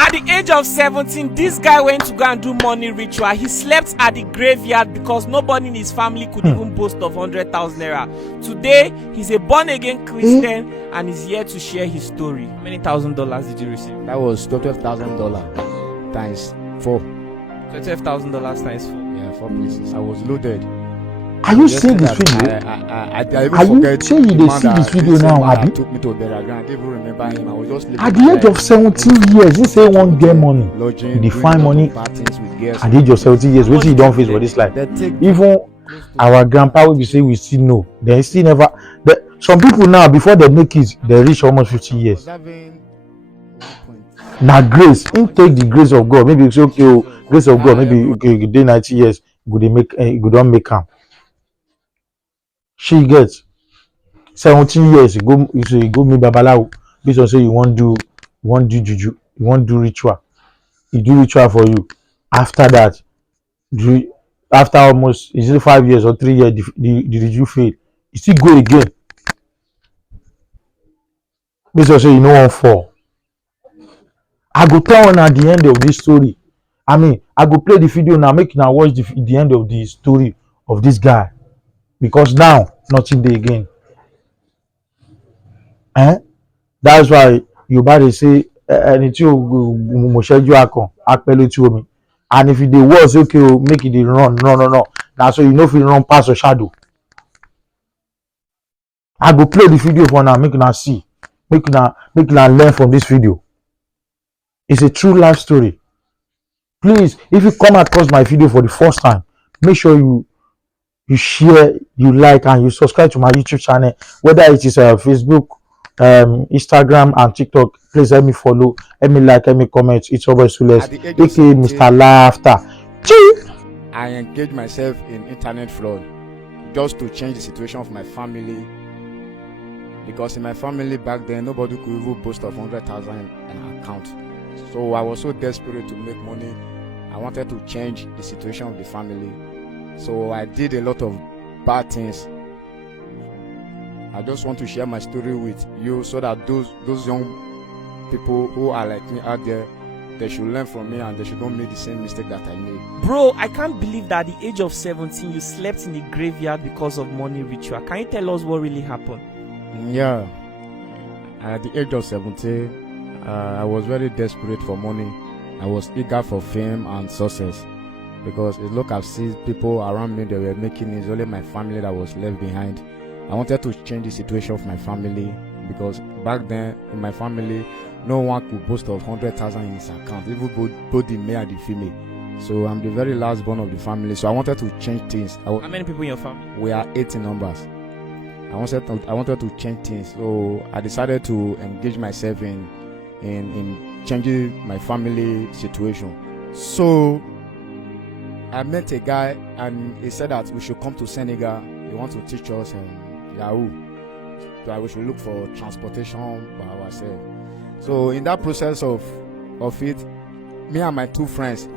At the age of 17, this guy went to go and do money ritual. He slept at the graveyard because nobody in his family could even boast of 100,000 naira. Today, he's a born-again Christian and is here to share his story. How many $1,000 did you receive? That was $12,000 times 4. $12,000 times 4. Yeah, 4 places. I was loaded. Are you seeing this video? I even Are you forget saying you the dey man see that- this video the same now, man that Abi? took me to burial ground. I didn't even remember him. I was just living At the my age life. of 17 years, you say one get money. Lodging, You doing define a lot money of bad things with girls. at the age of 17 years. Wetin you don face for this life? They take Even our grandpa wey be say we still know, they still never. Some people now, before they make it, they reach almost 50 years. having 1 point. Na grace, him take the grace of God. Maybe it's okay, oh, grace of God. Maybe okay, you dey 90 years, go dey make, go don make am. She gets 17 years, you go meet babalawo based on say you wan do juju, you wan do ritual. He do ritual for you. After that, after almost is it 5 years or 3 years, the ritual fail. You still go again. Based on say you no wan fall. I go tell una at the end of this story. I mean, I go play the video now, make una watch the end of the story of this guy. Because now nothing dey again. That's why Yoruba dey say ẹni tí mo ṣẹ́jú akàn apẹ́ létí omi, and if you dey work say okay o make you dey run na so you no fit run pass your shadow. I go play the video for una make una see, make una learn from this video. It's a true life story. Please, if you come across my video for the first time, make sure you share, you like, and you subscribe to my YouTube channel, whether it is Facebook, Instagram, and TikTok. Please help me follow, help me like, help me comment. It's always Sules, aka Mr. Laughter. I engaged myself in internet fraud just to change the situation of my family, because in my family back then nobody could even boast of 100,000 in an account. So I was so desperate to make money. I wanted to change the situation of the family. So I did a lot of bad things. I just want to share my story with you so that those young people who are like me out there, they should learn from me and they should not make the same mistake that I made. Bro, I can't believe that at the age of 17 you slept in the graveyard because of money ritual. Can you tell us what really happened? Yeah. At the age of 17, I was very desperate for money. I was eager for fame and success, because look, I've seen people around me that were making it. It's only my family that was left behind. I wanted to change the situation of my family, because back then in my family no one could boast of 100,000 in his account, even both the male and the female. So I'm the very last born of the family, so I wanted to change things. How many people in your family? We are 18 numbers. I wanted to change things, so I decided to engage myself in changing my family situation. So I met a guy and he said that we should come to Senegal. He wants to teach us Yahoo. So we should look for transportation by ourselves. So in that process of it, me and my 2 friends,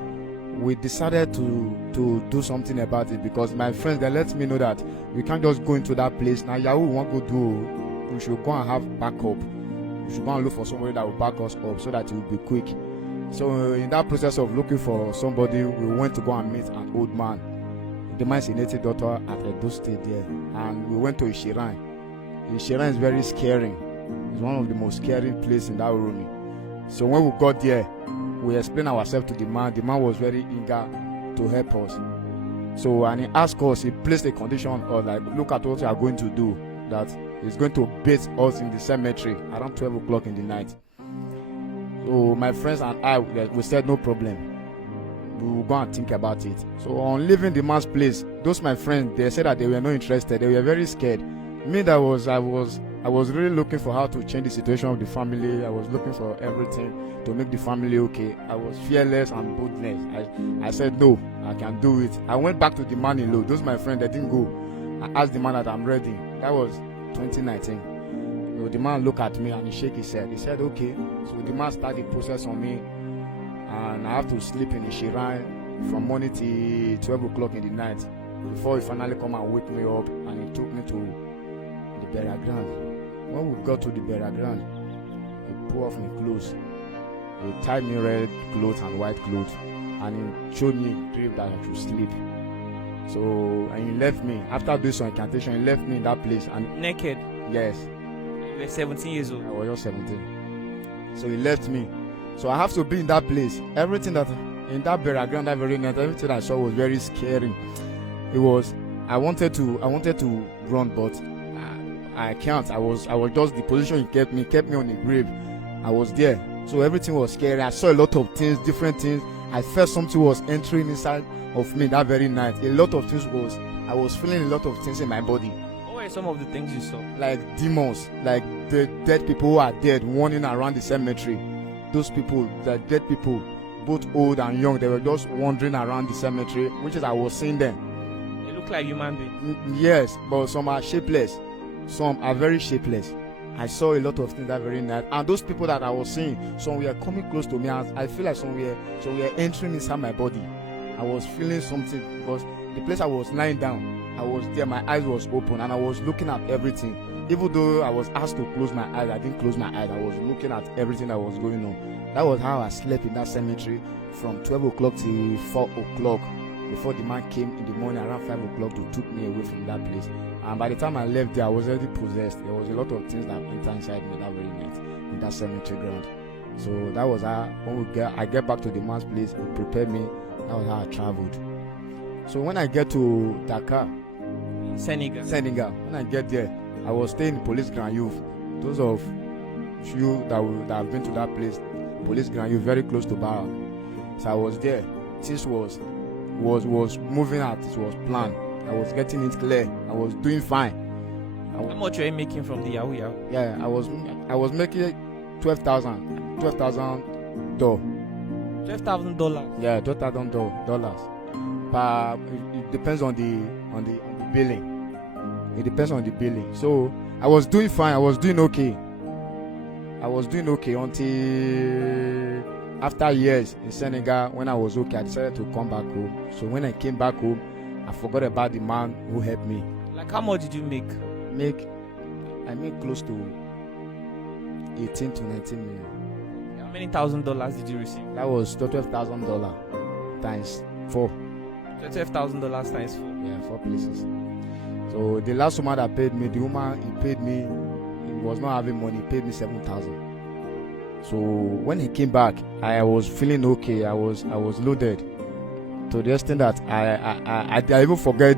we decided to do something about it, because my friends, they let me know that we can't just go into that place. Now Yahoo won't go do, we should go and have backup. We should go and look for somebody that will back us up so that it will be quick. So in that process of looking for somebody, we went to go and meet an old man. The man is a native doctor at Edo State there, and we went to Ishiran. Ishiran is very scary. It's one of the most scary places in that room. So when we got there, we explained ourselves to the man. The man was very eager to help us. So, and he asked us, he placed a condition of like, look at what we are going to do, that he's going to bait us in the cemetery around 12 o'clock in the night. So my friends and I, we said no problem, we will go and think about it. So on leaving the man's place, those my friends, they said that they were not interested. They were very scared. Me, I was really looking for how to change the situation of the family. I was looking for everything to make the family okay. I was fearless and boldness. I said no, I can do it. I went back to the man in law. Those my friends, they didn't go. I asked the man that I'm ready. That was 2019. So the man looked at me and he shook his head. He said okay. So the man started the process on me, and I have to sleep in Ishiran from morning till 12 o'clock in the night before he finally come and wake me up, and he took me to the burial ground. When we got to the burial ground, he pulled off my clothes. He tied me red clothes and white clothes, and he showed me a grave that I should sleep. So, and he left me after doing some incantation. He left me in that place, and Naked. yes, You were 17 years old. I was just 17. So he left me. So I have to be in that place. Everything that in that burial ground that very night, everything I saw was very scary. It was. I wanted to run, but I can't. I was just the position he kept me on the grave. I was there. So everything was scary. I saw a lot of things, different things. I felt something was entering inside of me that very night. A lot of things was. I was feeling a lot of things in my body, What were some of the things you saw? like demons, like the dead people who are dead, wandering around the cemetery. Those people, the dead people, both old and young, they were just wandering around the cemetery, which is I was seeing them. They look like human beings. Yes, but some are shapeless. Some are very shapeless. I saw a lot of things that very night, and those people that I was seeing, some were coming close to me. I feel like some were entering inside my body. I was feeling something because the place I was lying down, I was there. My eyes was open, and I was looking at everything. Even though I was asked to close my eyes, I didn't close my eyes. I was looking at everything that was going on. That was how I slept in that cemetery from 12 o'clock to 4 o'clock. Before the man came in the morning around 5 o'clock to took me away from that place. And by the time I left there, I was already possessed. There was a lot of things that entered inside me that very night in that cemetery ground. So that was how I get back to the man's place, he prepared me. That was how I traveled. So when I get to Dakar, Senegal. when I get there, I was staying in Police Grand Youth. Those of you that have been to that place, Police Grand Youth, very close to Barra. So I was there. Things was moving out. It was planned. I was getting it clear. I was doing fine. How much were you making from the Yahoo Yahoo? Yeah, I was making $12,000 $12,000. Yeah, $12,000. But it depends on the billing. It depends on the billing. So I was doing fine. I was doing okay until after years in Senegal. When I was okay, I decided to come back home. So when I came back home, I forgot about the man who helped me. Like, how much did you make? I made close to 18 to 19 million. How many $1,000 did you receive? That was $12,000 times 4. $12,000 times 4. Yeah, 4 places. So the last woman that paid me, the woman he paid me, he was not having money. He paid me 7,000. So when he came back, I was feeling okay. I was loaded to the extent that I even forget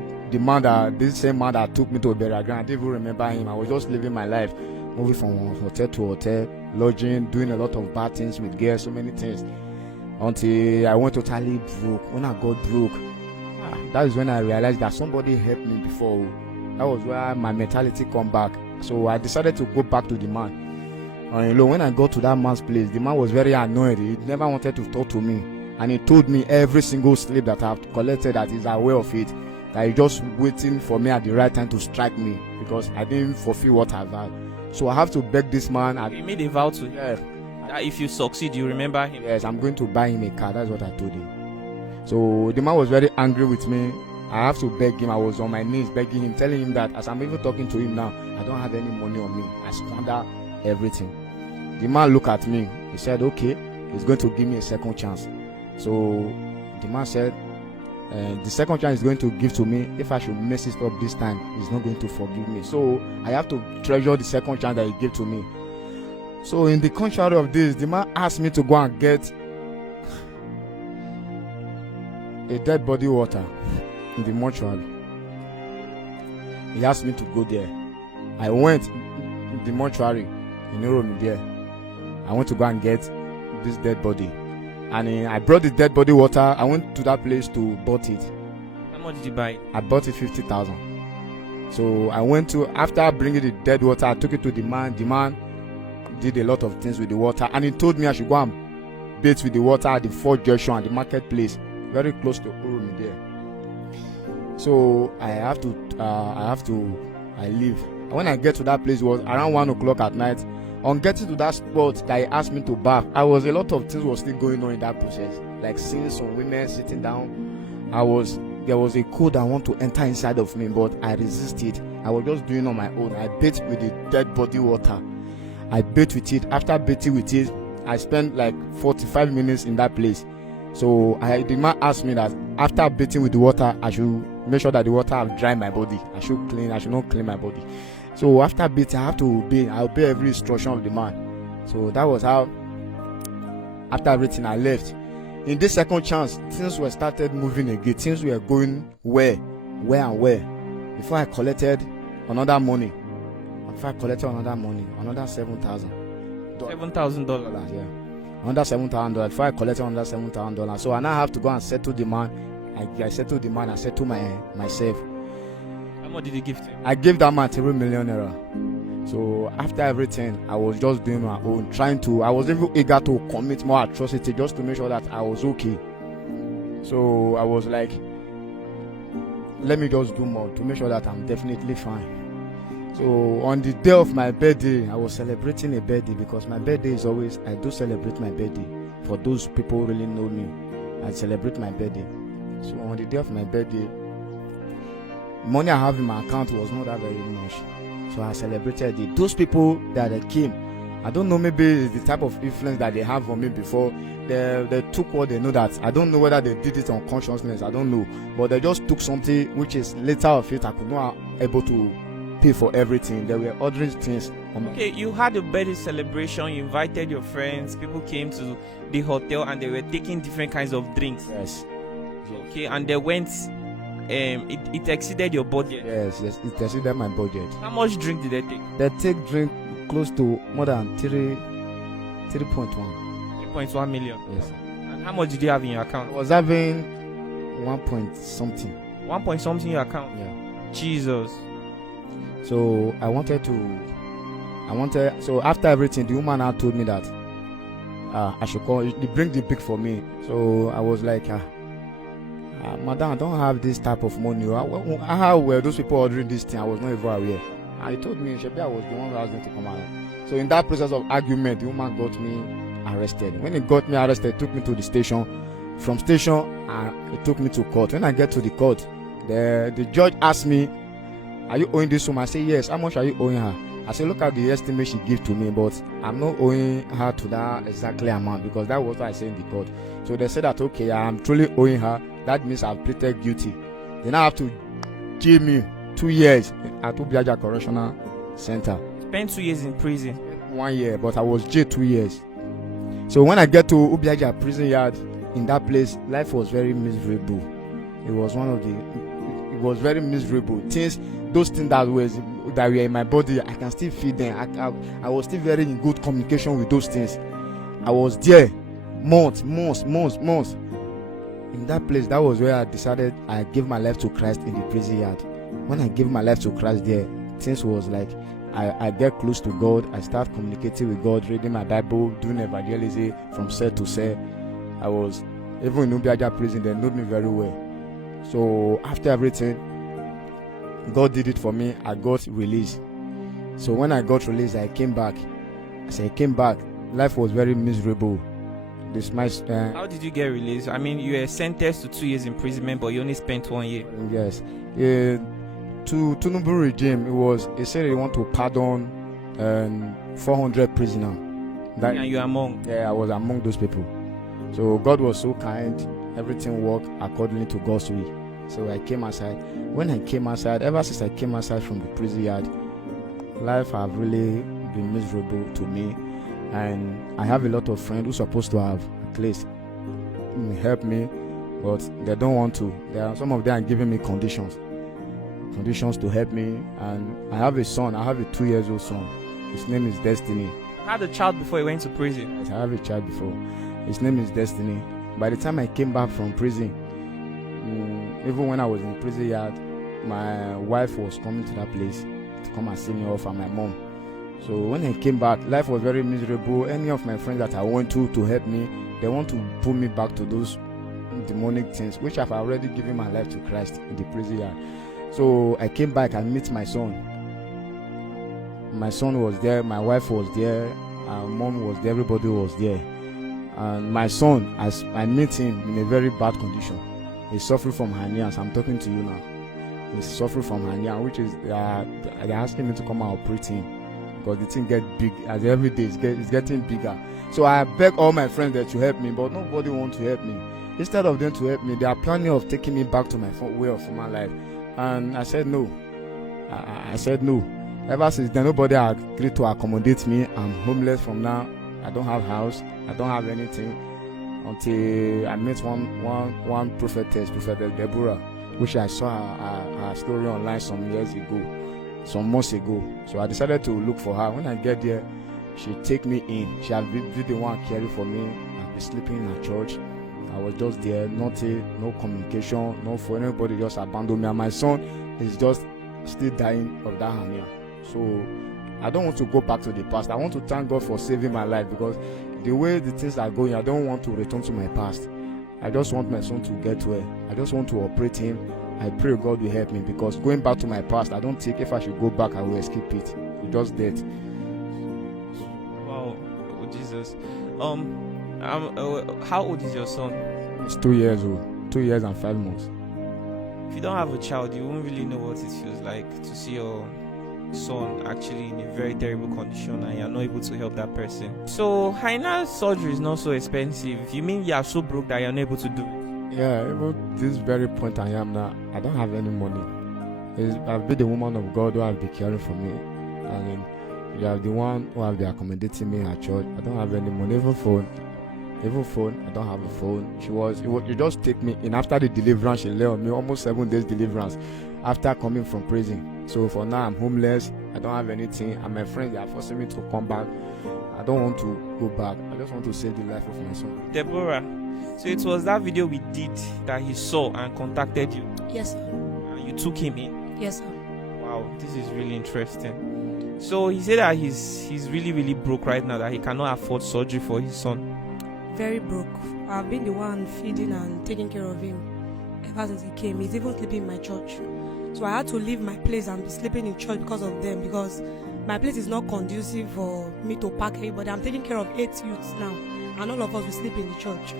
this same man that took me to a burial ground. I didn't even remember him. I was just living my life, moving from hotel to hotel, lodging, doing a lot of bad things with girls, so many things, until I went totally broke. When I got broke, that is when I realized that somebody helped me before. That was where my mentality come back. So I decided to go back to the man. And when I got to that man's place, the man was very annoyed. He never wanted to talk to me, and he told me every single slip that I've collected, that he's aware of it, that he's just waiting for me at the right time to strike me because I didn't fulfill what I've had. So I have to beg this man. You made a vow to him. Yeah. That if you succeed, you remember him. Yes, I'm going to buy him a car. That's what I told him. So the man was very angry with me. I have to beg him. I was on my knees begging him, telling him that as I'm even talking to him now, I don't have any money on me. I squander everything. The man looked at me. He said, okay, he's going to give me a second chance. So the man said, the second chance he's going to give to me, if I should mess it up this time, he's not going to forgive me. So I have to treasure the second chance that he gave to me. So in the contrary of this, the man asked me to go and get a dead body water in the mortuary. He asked me to go there. I went in the mortuary in Uromi there. I went to go and get this dead body, and I brought the dead body water. I went to that place to bought it. How much did you buy? I bought it 50,000. So I went to, after bringing the dead water, I took it to the man. The man did a lot of things with the water, and he told me I should go and bathe with the water at the Fort Junction at the marketplace, very close to Uromi there. So I leave. When I get to that place, it was around 1 o'clock at night. On getting to that spot that he asked me to bath, a lot of things was still going on in that process, like seeing some women sitting down. There was a code that want to enter inside of me, but I resisted. I was just doing on my own. I bathed with the dead body water. I bathed with it. After bathing with it, I spent like 45 minutes in that place. So the man asked me that after bathing with the water, I should make sure that the water have dried my body. I should not clean my body. So after bathing, I have to obey. I obey every instruction of the man. So that was how, after everything, I left. In this second chance, things were started moving again. Things were going where. Before I collected another money. Another $7,000. $7,000. Yeah. Another $7,000. Before I collected another $7,000. So I now have to go and settle the man. I settled the man. I settled myself. How much did you give to him? I gave that man 3 million naira. So after everything, I was just doing my own, I was even eager to commit more atrocity just to make sure that I was okay. So I was like, let me just do more to make sure that I'm definitely fine. So on the day of my birthday, I was celebrating a birthday, because my birthday is always, I do celebrate my birthday. For those people who really know me, I celebrate my birthday. So on the day of my birthday, money I have in my account was not that very much. So I celebrated it. Those people that came, I don't know, maybe it's the type of influence that they have on me before. They took what they know that. I don't know whether they did it on consciousness, I don't know. But they just took something which is later of it, I could not able to pay for everything. There were other things. Okay, you had a birthday celebration, you invited your friends, people came to the hotel and they were taking different kinds of drinks. Yes. Okay, and they went, it exceeded your budget. Yes, it exceeded my budget. How much drink did they take? They take drink close to more than 3.1. 3.1 million. Yes. And how much did you have in your I account? was having 1 point something. 1 point something in your account. Yeah. Jesus. So so after everything, the woman now told me that I should call, they bring the big for me. So I was like, madam, I don't have this type of money. How were those people ordering this thing? I was not even aware. And he told me, Shebi, I was the one who asked them to come out. So in that process of argument, the woman got me arrested. When he got me arrested, he took me to the station. From station, he took me to court. When I get to the court, the judge asked me, are you owing this woman? I say, yes. How much are you owing her? I say, look at the estimate she gave to me, but I'm not owing her to that exactly amount, because that was what I said in the court. So they said that, okay, I'm truly owing her. That means I've pleaded guilty. They now have to give me 2 years at Ubiaja Correctional Center. Spent 2 years in prison. 1 year, but I was jailed 2 years. So when I get to Ubiaja prison yard, in that place, life was very miserable. It was very miserable. Those things that were in my body, I can still feel them. I was still very in good communication with those things. I was there months. In that place, that was where I decided I gave my life to Christ, in the prison yard. When I gave my life to Christ there, things was like, I get close to God. I start communicating with God, reading my Bible, doing evangelism from cell to cell. I was, even in Ubiaja prison, they knew me very well. So after everything, God did it for me. I got released. So when I got released, I came back. Life was very miserable. How did you get released? I mean, you were sentenced to 2 years imprisonment, but you only spent 1 year. Yes. To Tinubu regime, they said they want to pardon 400 prisoners. And you are among? Yeah, I was among those people. So God was so kind. Everything worked according to God's will. So I came outside. When I came outside, ever since I came outside from the prison yard, life have really been miserable to me. And I have a lot of friends who are supposed to have at least help me, but they don't want to. Some of them are giving me conditions to help me. And I have a son. I have a 2-year-old son. His name is Destiny. You had a child before you went to prison? Yes, I have a child before. His name is Destiny. By the time I came back from prison, even when I was in the prison yard, my wife was coming to that place to come and see me off, and my mom. So when I came back, life was very miserable. Any of my friends that I went to help me, they want to pull me back to those demonic things, which I've already given my life to Christ in the prison yard. So I came back and met my son. My son was there, my wife was there, our mom was there, everybody was there. And my son, as I met him in a very bad condition. He's suffering from hernia, as I'm talking to you now. He's suffering from hernia, which is they're asking me to come and operate him. because the thing get big as every day it's getting bigger. So I beg all my friends there to help me, but nobody want to help me. Instead of them to help me, they are planning of taking me back to my way of human life, and I said no. I said no. Ever since then, nobody agreed to accommodate me. I'm homeless from now. I don't have house. I don't have anything until I met one prophetess Deborah, which I saw her story online some months ago. So I decided to look for her. When I get there, she take me in. She had been the one caring for me. I've been sleeping in her church. I was just there, no communication, no for anybody, just abandoned me. And my son is just still dying of that hernia. So I don't want to go back to the past. I want to thank God for saving my life, because the way the things are going, I don't want to return to my past. I just want my son to get well. I just want to operate him. I pray God will help me, because going back to my past, I don't think if I should go back, I will escape it. It's just dead. Wow, oh Jesus. How old is your son? He's 2 years old. 2 years and 5 months. If you don't have a child, you won't really know what it feels like to see your son actually in a very terrible condition and you're not able to help that person. So hernia surgery is not so expensive. You mean you are so broke that you're not able to do it? Yeah, even this very point I am now, I don't have any money. I've been the woman of God who has been caring for me, and you are the one who has been accommodating me at church. I don't have any money, even phone, I don't have a phone. You just take me in after the deliverance. She lay on me almost 7 days deliverance after coming from prison. So for now, I'm homeless. I don't have anything, and my friends, they are forcing me to come back. I don't want to go back. I just want to save the life of my son. Deborah, so it was that video we did that he saw and contacted you. Yes, sir. And you took him in. Yes, sir. Wow, this is really interesting. So he said that he's really, really broke right now, that he cannot afford surgery for his son. Very broke. I've been the one feeding and taking care of him ever since he came. He's even sleeping in my church. So I had to leave my place and be sleeping in church because of them, because my place is not conducive for me to pack everybody. I'm taking care of 8 youths now, and all of us will sleep in the church.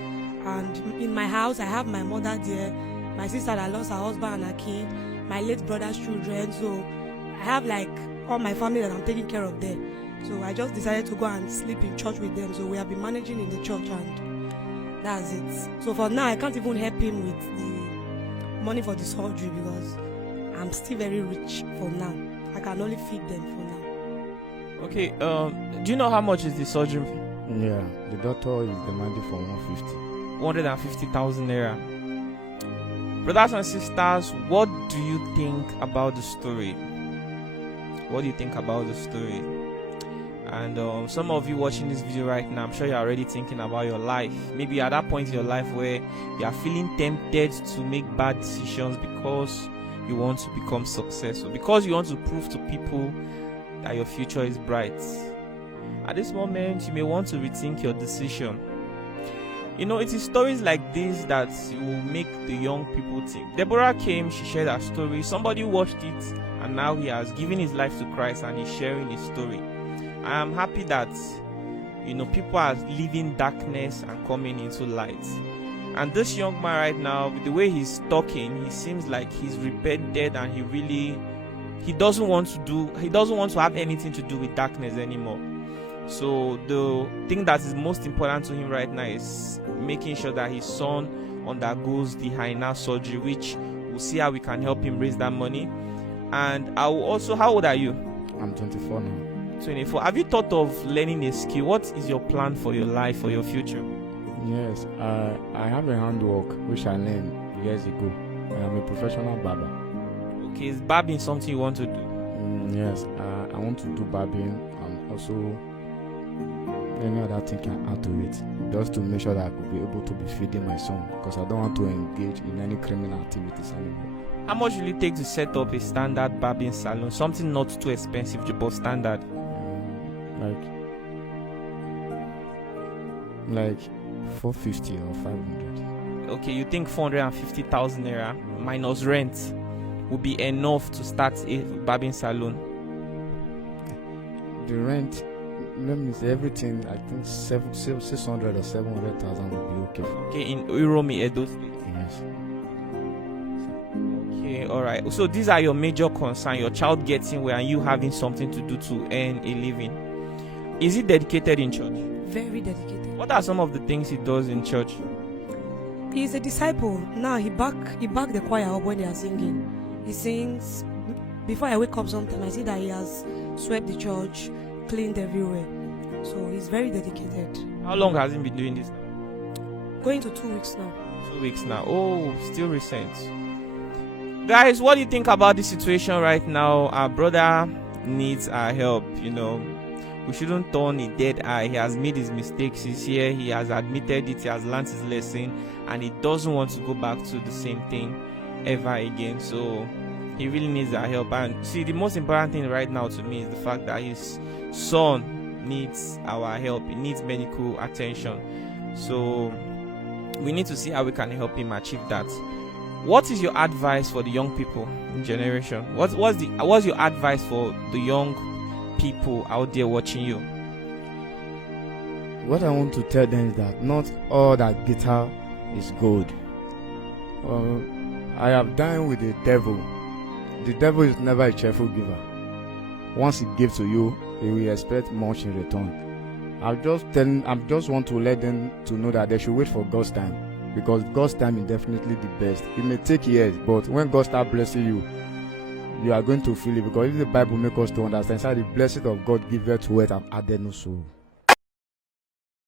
And in my house, I have my mother there, my sister that lost her husband and her kid, my late brother's children. So I have like all my family that I'm taking care of there. So I just decided to go and sleep in church with them. So we have been managing in the church, and that's it. So for now, I can't even help him with the money for the surgery, because I'm still very rich for now. I can only feed them for now. Okay, do you know how much is the surgery? Yeah, the doctor is demanding for 150,000 naira. Brothers and sisters, what do you think about the story? What do you think about the story? And some of you watching this video right now, I'm sure you're already thinking about your life. Maybe at that point in your life where you are feeling tempted to make bad decisions because you want to become successful, because you want to prove to people that your future is bright. At this moment, you may want to rethink your decision. You know, it is stories like this that will make the young people think. Deborah came, she shared her story, somebody watched it, and now he has given his life to Christ and he's sharing his story. I am happy that, you know, people are leaving darkness and coming into light. And this young man right now, with the way he's talking, he seems like he's repented, and he doesn't want to have anything to do with darkness anymore. So the thing that is most important to him right now is making sure that his son undergoes the hernia surgery, which we'll see how we can help him raise that money. And how old are you? I'm 24 now. 24. Have you thought of learning a skill? What is your plan for your life, for your future? Yes, I have a handwork which I learned years ago. I am a professional barber. Okay, is barbing something you want to do? Yes, I want to do barbing, and also any other thing can add to it, just to make sure that I could be able to be feeding my son, because I don't want to engage in any criminal activities anymore. How much will it take to set up a standard barbing salon? Something not too expensive, but standard. Like 450 or 500. Okay, you think 450,000 naira minus rent would be enough to start a barbing salon? The rent, let me say everything, I think 600 or 700,000 would be okay. Okay, in Uromi, Edo State. Yes. Okay, Okay, all right. So these are your major concern: your child getting well and you having something to do to earn a living. Is he dedicated in church? Very dedicated. What are some of the things he does in church? He's a disciple. Now he back the choir up when they are singing. He sings. Before I wake up sometimes, I see that he has swept the church, cleaned everywhere. So he's very dedicated. How long has he been doing this? Going to 2 weeks now. 2 weeks now. Oh, still recent. Guys, what do you think about the situation right now? Our brother needs our help, you know. We shouldn't turn a dead eye. He has made his mistakes. He's here. He has admitted it. He has learned his lesson. And he doesn't want to go back to the same thing ever again. So he really needs our help. And see, the most important thing right now to me is the fact that his son needs our help. He needs medical attention. So we need to see how we can help him achieve that. What is your advice for the young people in generation? What's your advice for the young people out there watching you? What I want to tell them is that not all that guitar is gold. I have dined with the devil. The devil is never a cheerful giver. Once he gives to you, he will expect much in return. I'm just want to let them to know that they should wait for God's time, because God's time is definitely the best. It may take years, but when God starts blessing you, you are going to feel it, because if the Bible makes us to understand, the blessing of God giveth to it and added no sorrow.